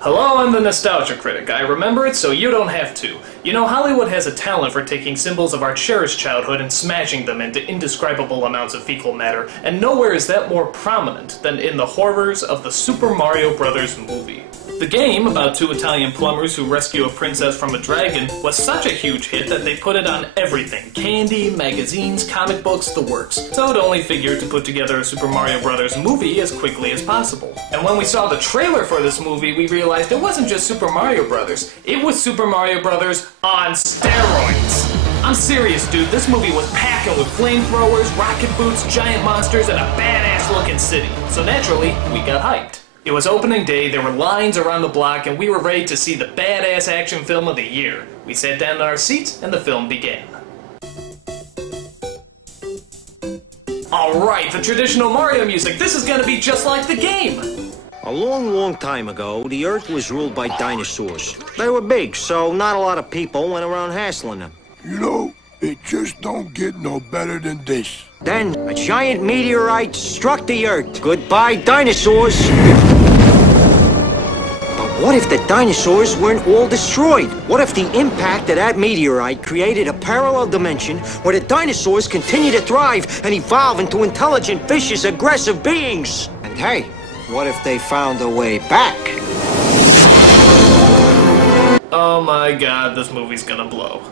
Hello, I'm the Nostalgia Critic. I remember it so you don't have to. You know, Hollywood has a talent for taking symbols of our cherished childhood and smashing them into indescribable amounts of fecal matter, and nowhere is that more prominent than in the horrors of the Super Mario Bros. Movie. The game, about two Italian plumbers who rescue a princess from a dragon, was such a huge hit that they put it on everything. Candy, magazines, comic books, the works. So it only figured to put together a Super Mario Bros. Movie as quickly as possible. And when we saw the trailer for this movie, we realized it wasn't just Super Mario Bros. It was Super Mario Bros. On steroids! I'm serious, dude. This movie was packing with flamethrowers, rocket boots, giant monsters, and a badass-looking city. So naturally, we got hyped. It was opening day, there were lines around the block, and we were ready to see the badass action film of the year. We sat down in our seats, and the film began. Alright, the traditional Mario music. This is gonna be just like the game! A long, long time ago, the Earth was ruled by dinosaurs. They were big, so not a lot of people went around hassling them. You know, it just don't get no better than this. Then, a giant meteorite struck the Earth. Goodbye, dinosaurs! But what if the dinosaurs weren't all destroyed? What if the impact of that meteorite created a parallel dimension where the dinosaurs continue to thrive and evolve into intelligent, vicious, aggressive beings? And hey, what if they found a way back? Oh my god, this movie's gonna blow.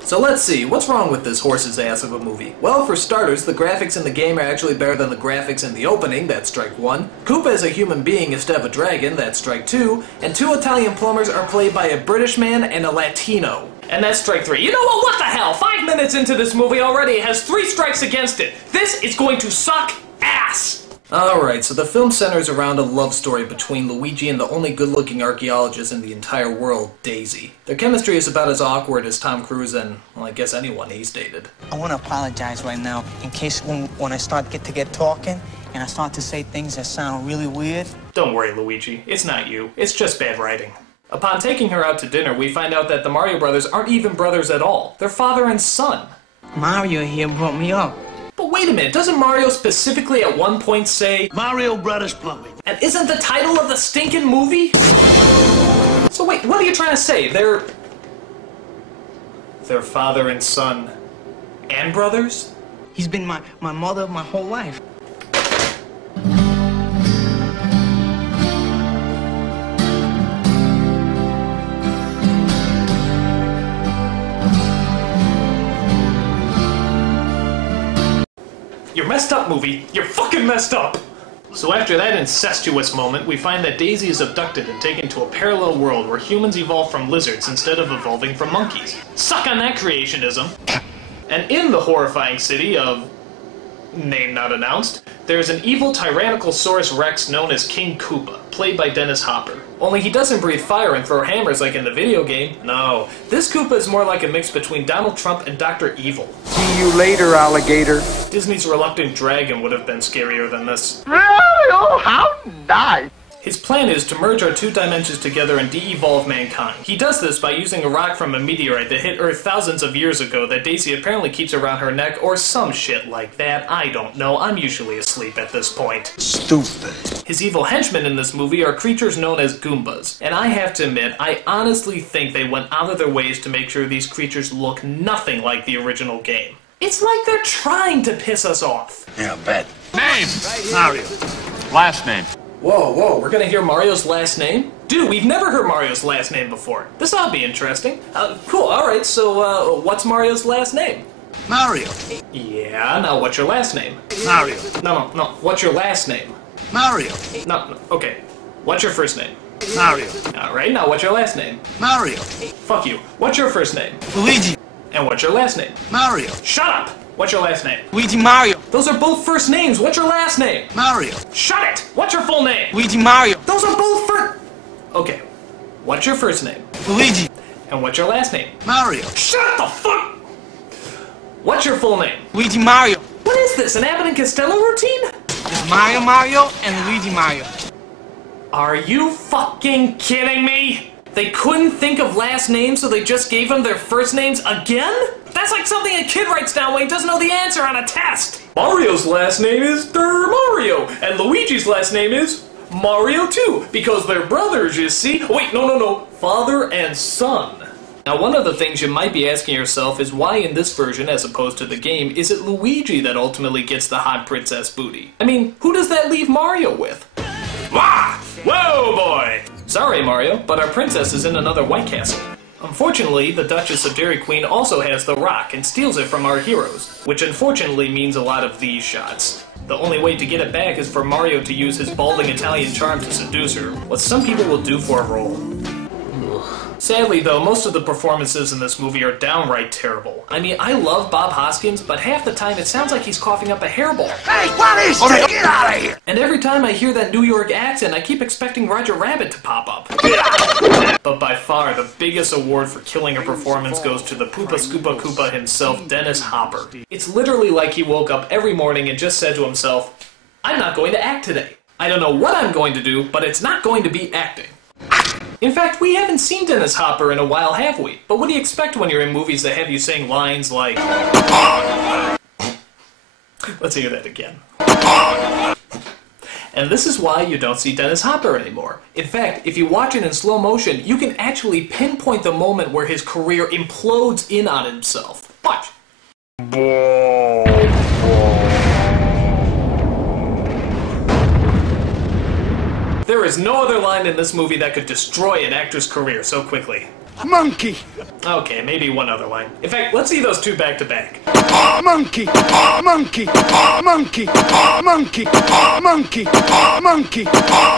So let's see, what's wrong with this horse's ass of a movie? Well, for starters, the graphics in the game are actually better than the graphics in the opening, that's strike one. Koopa is a human being instead of a dragon, that's strike two. And two Italian plumbers are played by a British man and a Latino. And that's strike three. You know what the hell? 5 minutes into this movie already, it has 3 strikes against it. This is going to suck ass! Alright, so the film centers around a love story between Luigi and the only good-looking archaeologist in the entire world, Daisy. Their chemistry is about as awkward as Tom Cruise and, well, I guess anyone he's dated. I want to apologize right now in case when I start to get talking and I start to say things that sound really weird. Don't worry, Luigi. It's not you. It's just bad writing. Upon taking her out to dinner, we find out that the Mario brothers aren't even brothers at all. They're father and son. Mario here brought me up. But wait a minute, doesn't Mario specifically at one point say, Mario Brothers Plumbing? And isn't the title of the stinking movie? So wait, what are you trying to say? They're father and son and brothers? He's been my mother my whole life. You're messed up, movie. You're fucking messed up! So after that incestuous moment, we find that Daisy is abducted and taken to a parallel world where humans evolve from lizards instead of evolving from monkeys. Suck on that creationism! And in the horrifying city of... name not announced, there's an evil Tyrannosaurus Rex known as King Koopa, played by Dennis Hopper. Only he doesn't breathe fire and throw hammers like in the video game. No, this Koopa is more like a mix between Donald Trump and Dr. Evil. See you later, alligator. Disney's Reluctant Dragon would have been scarier than this. Oh, how nice. His plan is to merge our 2 dimensions together and de-evolve mankind. He does this by using a rock from a meteorite that hit Earth thousands of years ago that Daisy apparently keeps around her neck, or some shit like that. I don't know. I'm usually asleep at this point. Stupid. His evil henchmen in this movie are creatures known as Goombas. And I have to admit, I honestly think they went out of their ways to make sure these creatures look nothing like the original game. It's like they're trying to piss us off. Yeah, bet. Name! Mario. Last name. Whoa, we're gonna hear Mario's last name? Dude, we've never heard Mario's last name before. This ought to be interesting. Cool, alright, so, what's Mario's last name? Mario. Yeah, now what's your last name? Mario. No, what's your last name? Mario. No, okay. What's your first name? Mario. Alright, now what's your last name? Mario. Fuck you. What's your first name? Luigi. And what's your last name? Mario. Shut up! What's your last name? Luigi Mario. Those are both first names. What's your last name? Mario. Shut it! What's your full name? Luigi Mario. Those are both first... Okay. What's your first name? Luigi. And what's your last name? Mario. Shut the fuck... What's your full name? Luigi Mario. What is this, an Abbott and Costello routine? It's Mario and Luigi Mario. Are you fucking kidding me? They couldn't think of last names, so they just gave them their first names again? That's like something a kid writes down when he doesn't know the answer on a test. Mario's last name is Mario, and Luigi's last name is Mario too, because they're brothers, you see. Wait, no. Father and son. Now, one of the things you might be asking yourself is why in this version, as opposed to the game, is it Luigi that ultimately gets the hot princess booty? I mean, who does that leave Mario with? Wah! Whoa, boy! Sorry, Mario, but our princess is in another White Castle. Unfortunately, the Duchess of Dairy Queen also has the rock and steals it from our heroes, which unfortunately means a lot of these shots. The only way to get it back is for Mario to use his balding Italian charm to seduce her, what some people will do for a role. Sadly, though, most of the performances in this movie are downright terrible. I mean, I love Bob Hoskins, but half the time it sounds like he's coughing up a hairball. Hey, what is this? Get out of here! And every time I hear that New York accent, I keep expecting Roger Rabbit to pop up. But by far, the biggest award for killing a performance goes to the Poopa Scoopa Koopa himself, Dennis Hopper. It's literally like he woke up every morning and just said to himself, I'm not going to act today. I don't know what I'm going to do, but it's not going to be acting. In fact, we haven't seen Dennis Hopper in a while, have we? But what do you expect when you're in movies that have you saying lines like... Let's hear that again. And this is why you don't see Dennis Hopper anymore. In fact, if you watch it in slow motion, you can actually pinpoint the moment where his career implodes in on himself. Watch. There is no other line in this movie that could destroy an actor's career so quickly. Monkey! Okay, maybe one other line. In fact, let's see those two back to back. Monkey! Monkey! Monkey! Monkey! Monkey! Monkey!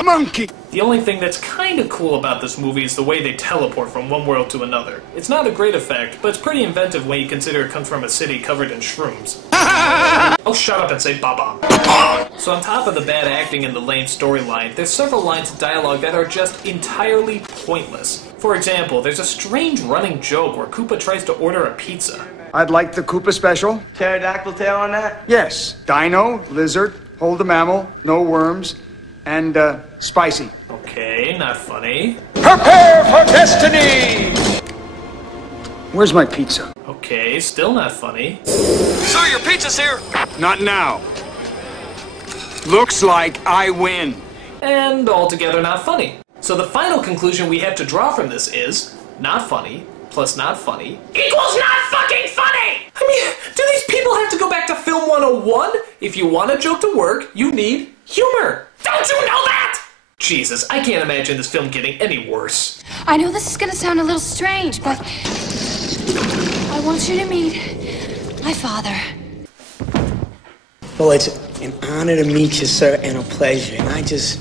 Monkey! The only thing that's kind of cool about this movie is the way they teleport from one world to another. It's not a great effect, but it's pretty inventive when you consider it comes from a city covered in shrooms. Oh, shut up and say ba-ba. So on top of the bad acting and the lame storyline, there's several lines of dialogue that are just entirely pointless. For example, there's a strange running joke where Koopa tries to order a pizza. I'd like the Koopa special. Pterodactyl tail on that? Yes. Dino, lizard, hold a mammal, no worms, and, spicy. Okay, not funny. Prepare for destiny! Where's my pizza? Okay, still not funny. Sir, your pizza's here! Not now. Looks like I win. And altogether not funny. So the final conclusion we have to draw from this is, not funny plus not funny equals not fucking funny! I mean, do these people have to go back to Film 101? If you want a joke to work, you need humor. Don't you know that? Jesus, I can't imagine this film getting any worse. I know this is gonna sound a little strange, but I want you to meet my father. Well, it's an honor to meet you, sir, and a pleasure. And I just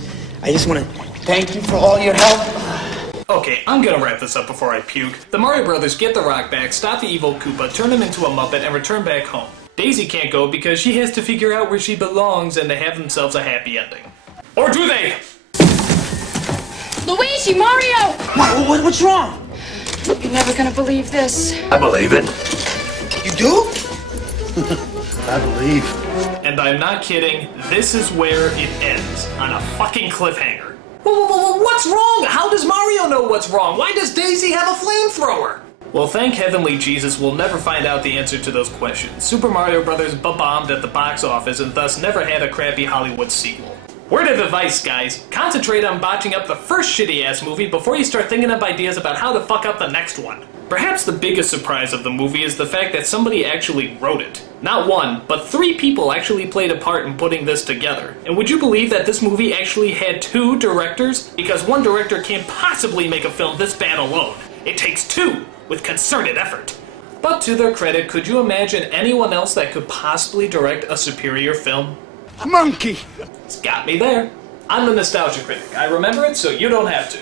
want to thank you for all your help. Okay, I'm gonna wrap this up before I puke. The Mario Brothers get the rock back, stop the evil Koopa, turn him into a Muppet, and return back home. Daisy can't go because she has to figure out where she belongs and they have themselves a happy ending. Or do they? Luigi, Mario! What's wrong? You're never gonna believe this. I believe it. You do? I believe. And I'm not kidding, this is where it ends, on a fucking cliffhanger. What's wrong? How does Mario know what's wrong? Why does Daisy have a flamethrower? Well, thank Heavenly Jesus, we'll never find out the answer to those questions. Super Mario Bros. Bombed at the box office and thus never had a crappy Hollywood sequel. Word of advice, guys. Concentrate on botching up the first shitty-ass movie before you start thinking up ideas about how to fuck up the next one. Perhaps the biggest surprise of the movie is the fact that somebody actually wrote it. Not one, but 3 people actually played a part in putting this together. And would you believe that this movie actually had 2 directors? Because one director can't possibly make a film this bad alone. It takes 2, with concerted effort. But to their credit, could you imagine anyone else that could possibly direct a superior film? Monkey! It's got me there. I'm the Nostalgia Critic. I remember it so you don't have to.